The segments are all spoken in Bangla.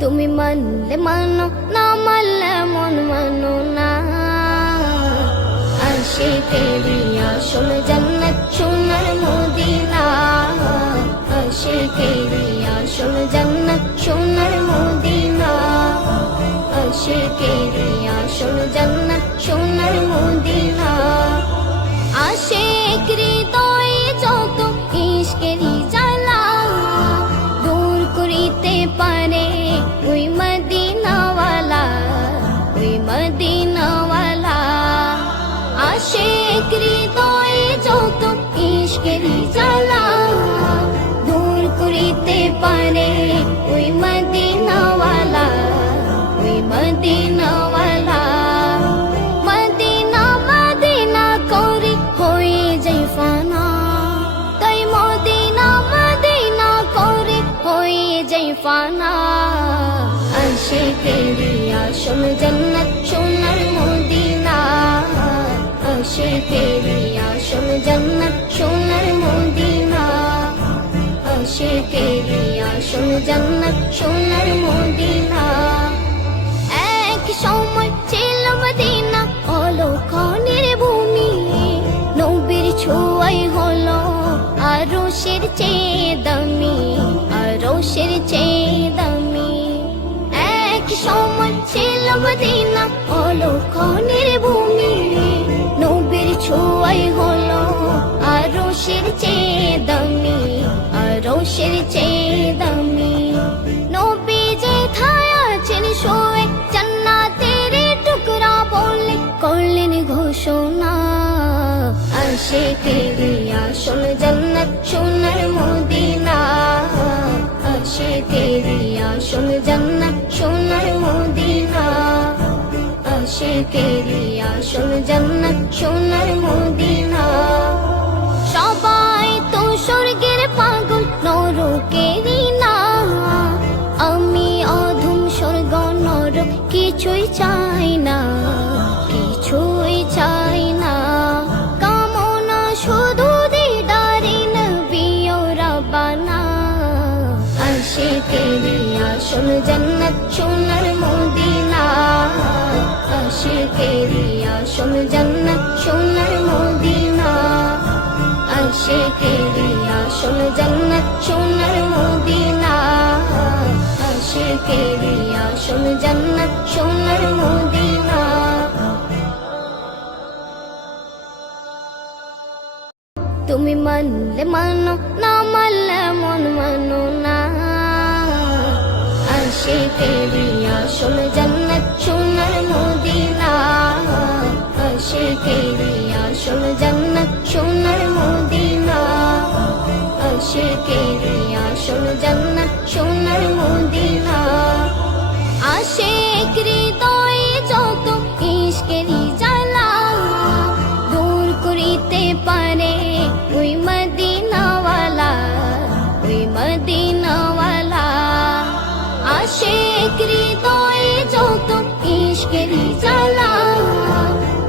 তুমি মানলে মানো, না মানলে মন মানো না। আশিকেরি আসল জান্নাত সোনার মদিনা, আশিকেরি আসল জান্নাত সোনার মদিনা, আশিকেরি আসল জান্নাত সোনার মদিনা। আশিক হৃদয়ে যত ইশকেরি জ্বালা দূর করিতে পারে ওই মদিনাওয়ালা, ওই মদিনাওয়ালা। আশিক হৃদয়ে যত ইশকেরি জ্বালা দূর করিতে পারে ওই মদিনাওয়ালা, ওই মদিনাওয়ালা। মদিনা মদিনা করে হয়ে যাই ফানা, তাই মদিনা মদিনা করে হয়ে যাই ফানা। আশিকেরি আসল জান্নাত সোনার মদিনা, আশিকেরি আসল জান্নাত সোনার মদিনা, আশিকেরি আসল জান্নাত সোনার মদিনা। এক সময় ছিল মদিনা অলক্ষণের ভূমি, নবীর ছোঁয়ায় হলো আরশের চেয়ে দামি, আরশের চেয়ে দামি। এক সময় ছিল মদিনা অলক্ষণের ভূমি, নবীর ছোঁয়ায় হলো আরশের চেয়ে দামি, আরশের চেয়ে দামি। নবী যেথায় আছেন শোয়ে জান্নাতের টুকরা বলে করলেন ঘোষণা। আশিকেরি আসল জান্নাত সোনার মদিনা, আশিকেরি আসল জান্নাত সোনার মদিনা, আশিকেরি আসল জান্নাত সোনার মদিনা। সবাই তো স্বর্গের পাগল নরকেরই না, আমি অধম স্বর্গ নরক কিছুই চাই না, কিছুই চাই না। কামনা শুধু দিদারে নবী ও রাব্বানা। আশিকেরি আসল জান্নাত সোনার মদিনা, আশিকেরি আসল জান্নাত সোনার মদিনা, আশিকেরি আসল জান্নাত সোনার মদিনা, আশিকেরি আসল জান্নাত সোনার মদিনা। তুমি মানলে মানো, না মানলে মন মানো না। আশিকেরি আসল জান্নাত সোনার মদিনা, আশিকেরি আসল জান্নাত সোনার মদিনা, আশিকেরি আসল জান্নাত সোনার মদিনা। আশিক হৃদয়ে যত ইশকেরি জ্বালা দূর করিতে পারে ওই মদিনাওয়ালা, ওই মদিনাওয়ালা। আশিক হৃদয়ে যত ইশকেরি জ্বালা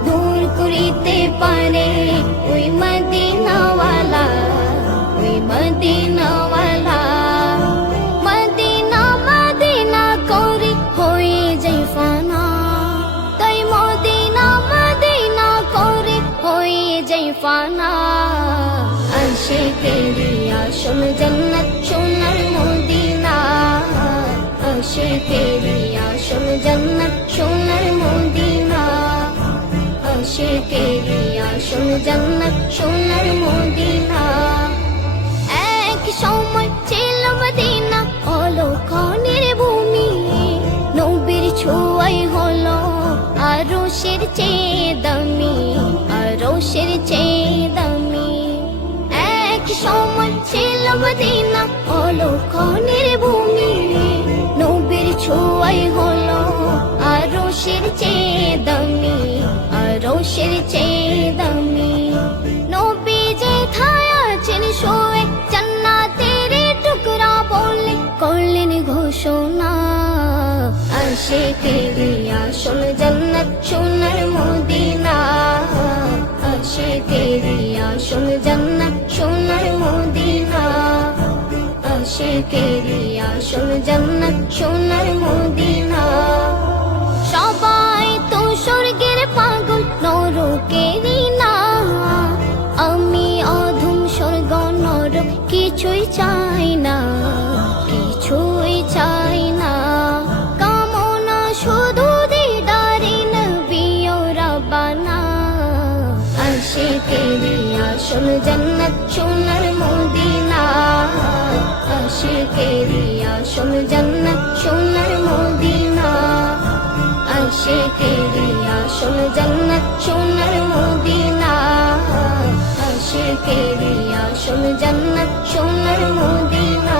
দূর করিতে পারে ওই মদিনাওয়ালা, ওই মদিনাওয়ালা। মদিনা মদিনা করে হয়ে যাই ফানা, তাই মদিনা মদিনা করে হয়ে যাই ফানা। আশিকেরি আসল জান্নাত সোনার মদিনা, আশিকেরি আসল জান্নাত সোনার মদিনা, আশিকেরি আসল জান্নাত সোনার মদিনা। এক সময় ছিল মদিনা অলক্ষণের ভূমি, নবীর ছোঁয়ায় হলো আরশের চেয়ে দামি, আরশের চেয়ে দামি। এক সময় ছিল মদিনা অলক্ষণের ভূমি, নবীর ছোঁয়ায় হলো আরশের চেয়ে দামি, আরশের চেয়ে দামি। নবী যেথায় আছেন শোয়ে জান্নাতের টুকরা বলে করলেন ঘোষণা। আশিকেরি আসল জান্নাত সোনার মদিনা, আশিকেরি আসল জান্নাত সোনার মদিনা, আশিকেরি আসল জান্নাত সোনার কিছুই চাই না, কিছুই চাই না। কামনা শুধু দিদারে নবী ও রাব্বানা। আশিকেরি আসল জান্নাত সোনার মদিনা, আশিকেরি আসল জান্নাত সোনার মদিনা, আশিকেরি আসল জান্নাত সোনার মদিনা, আশিকেরি আসল জান্নাত সোনার মদিনা।